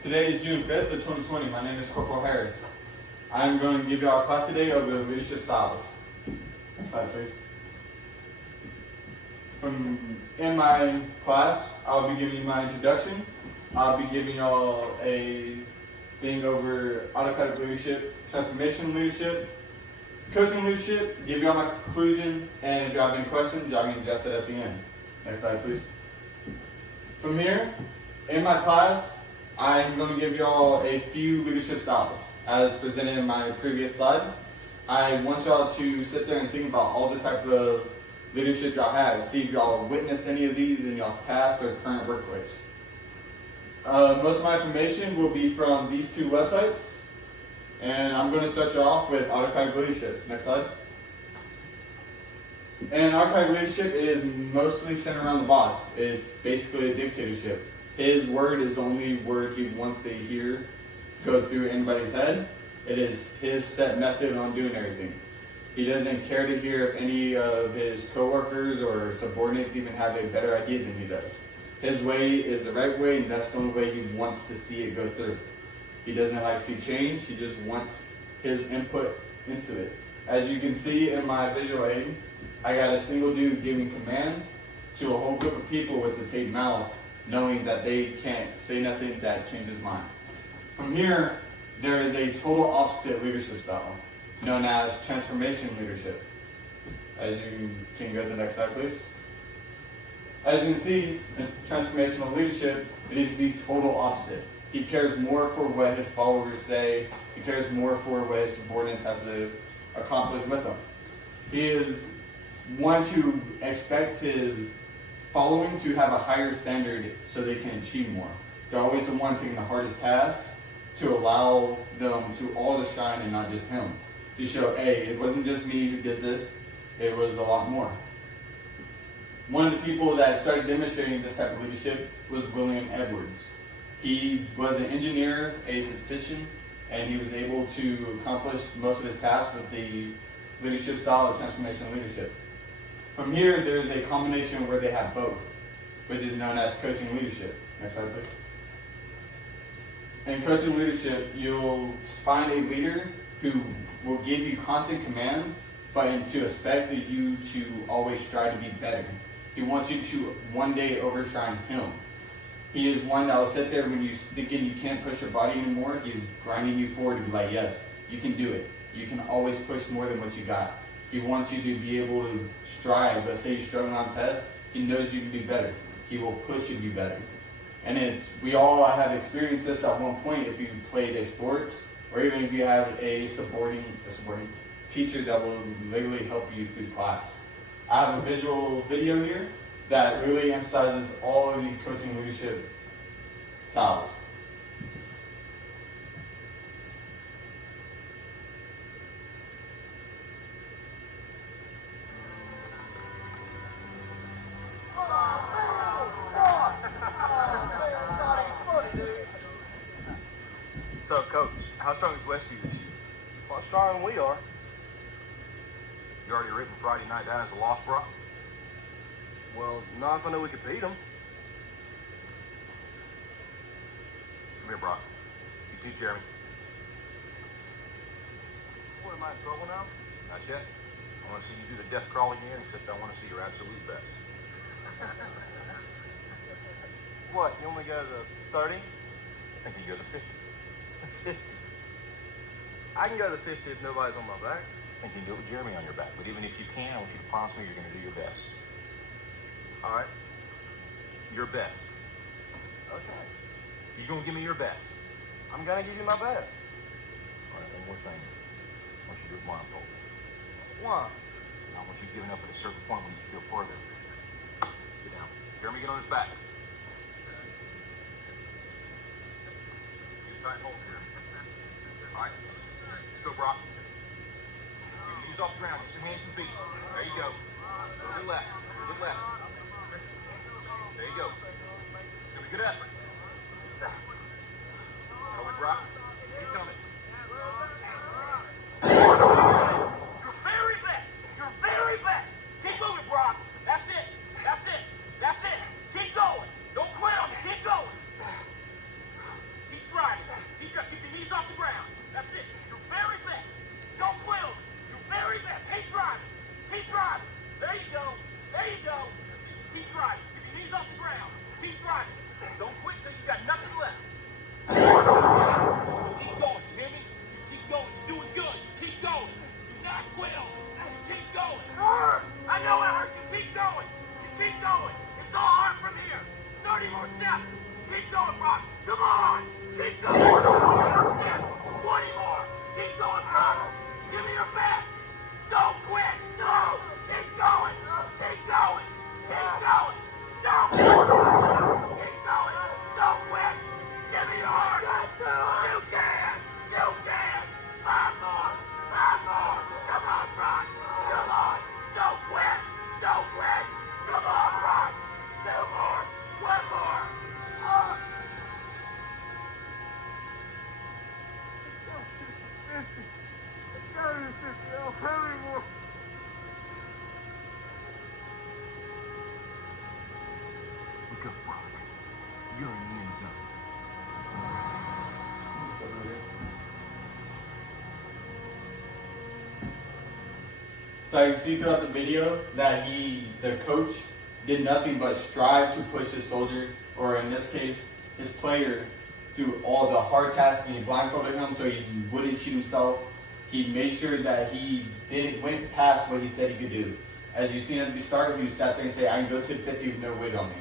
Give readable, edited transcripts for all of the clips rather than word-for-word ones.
Today is June 5th of 2020. My name is Corporal Harris. I'm going to give you all a class today of the leadership styles. Next slide, please. In my class, I'll be giving you my introduction. I'll be giving y'all a thing over autocratic leadership, transformation leadership, coaching leadership, give y'all my conclusion, and if y'all have any questions, y'all can address it at the end. Next slide, please. From here, in my class, I'm going to give y'all a few leadership styles, as presented in my previous slide. I want y'all to sit there and think about all the type of leadership y'all have. See if y'all witnessed any of these in y'all's past or current workplace. Most of my information will be from these two websites, and I'm going to start you off with autocratic leadership. Next slide. And autocratic leadership is mostly centered around the boss. It's basically a dictatorship. His word is the only word he wants to hear go through anybody's head. It is his set method on doing everything. He doesn't care to hear if any of his coworkers or subordinates even have a better idea than he does. His way is the right way, and that's the only way he wants to see it go through. He doesn't like to see change. He just wants his input into it. As you can see in my visual aid, I got a single dude giving commands to a whole group of people with a taped mouth, knowing that they can't say nothing that changes mine. From here, there is a total opposite leadership style, known as transformation leadership. As you can go to the next slide, please. As you can see, in transformational leadership, it is the total opposite. He cares more for what his followers say. He cares more for what his subordinates have to accomplish with him. He is one to expect his following to have a higher standard so they can achieve more. They're always the one taking the hardest tasks to allow them to all to shine and not just him. To show, hey, it wasn't just me who did this, it was a lot more. One of the people that started demonstrating this type of leadership was William Edwards. He was an engineer, a statistician, and he was able to accomplish most of his tasks with the leadership style of transformational leadership. From here, there's a combination where they have both, which is known as coaching leadership. Next slide, please. In coaching leadership, you'll find a leader who will give you constant commands, but to expect you to always strive to be better. He wants you to one day overshine him. He is one that will sit there when you thinking you can't push your body anymore. He's grinding you forward to be like, yes, you can do it. You can always push more than what you got. He wants you to be able to strive. Let's say you're struggling on a test. He knows you can do better. He will push you to be better. And we all have experienced this at one point if you played a sports, or even if you have a supporting teacher that will literally help you through class. I have a visual video here that really emphasizes all of the coaching leadership styles. So, Coach, how strong is Westview this year? Well, stronger than we are. You already written Friday night down as a loss, Brock? Well, not if I know we could beat them. Come here, Brock. You too, Jeremy. What, am I in trouble now? Not yet. I want to see you do the death crawl again, except I want to see your absolute best. What, you want me to go to the 30? I think you go to 50. 50. I can go to 50 if nobody's on my back. I think you can do it with Jeremy on your back. But even if you can, I want you to promise me you're going to do your best. All right. Your best. Okay. You're going to give me your best. I'm going to give you my best. All right, one more thing. I want you to do it blindfolded. Why? I want you giving up at a certain point when you should go further. Get down. Jeremy, get on his back. Get a tight hold here. All right. Let's go, Brock. Use off the ground. Just your hands and feet. There you go. A little left. A little left. There you go. Give it a good effort. Go with Brock. Keep coming. Your very best. Your very best. Keep moving, Brock. That's it. That's it. That's it. Keep going. Don't quit on me. Keep going. Keep knees off the ground. That's it. Your very best. Don't quit on it. Your very best. Keep driving. Keep driving. There you go. There you go. That's it. Keep driving. Keep your knees off the ground. Keep driving. Don't quit till you got nothing left. Keep going. You hear me? You keep going. You're doing good. Keep going. Do not quit on it. Keep going. It hurts. I know it hurts. You keep going. You keep going. It's all hard from here. 30 more steps. Keep going, Brock. Come on. Keep going. 20 more. Keep going, Brock. Give me your best. Don't quit. No. Keep going. Keep going. Keep going. Don't quit. Keep going. Don't quit. Give me your heart. You can. You can. 5 more. 5 more. Come on, Brock. Come on. Don't quit. Don't quit. Come on, Brock. 2 more. 1 more. Look up, Brock. You're in the end zone. So I can see throughout the video that the coach, did nothing but strive to push his soldier, or in this case, his player, through all the hard tasking. He blindfolded him so he wouldn't cheat himself. He made sure that he went past what he said he could do. As you seen at the start, he sat there and said, I can go to 50 with no weight on me.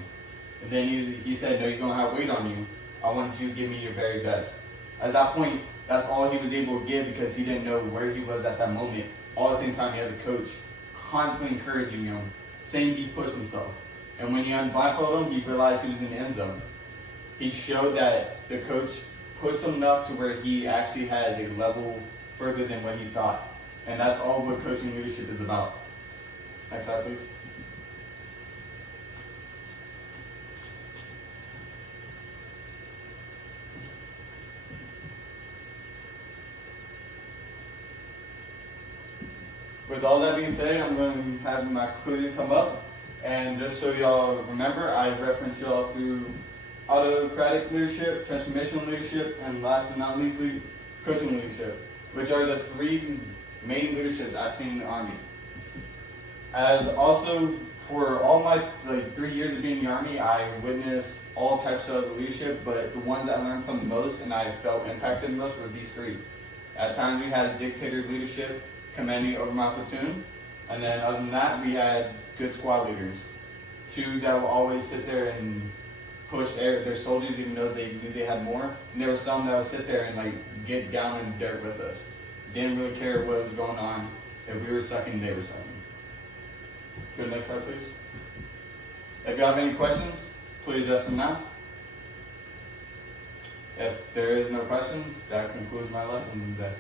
And then he said, no, you're going to have weight on you. I want you to give me your very best. At that point, that's all he was able to give because he didn't know where he was at that moment. All at the same time, he had the coach constantly encouraging him, saying he pushed himself. And when he unblindfolded him, he realized he was in the end zone. He showed that the coach pushed him enough to where he actually has a level further than what he thought. And that's all what coaching leadership is about. Next slide, please. With all that being said, I'm going to have my conclusion come up. And just so y'all remember, I reference y'all through autocratic leadership, transformational leadership, and last but not least, coaching leadership, which are the 3 main leaderships I've seen in the Army. As also, for all my 3 years of being in the Army, I witnessed all types of leadership, but the ones that I learned from the most and I felt impacted the most were these 3. At times we had dictator leadership commanding over my platoon, and then other than that, we had good squad leaders. 2 that will always sit there and push their soldiers even though they knew they had more. And there were some that would sit there and get down in the dirt with us. Didn't really care what was going on. If we were sucking, they were sucking. Go to the next slide, please. If you have any questions, please ask them now. If there is no questions, that concludes my lesson today.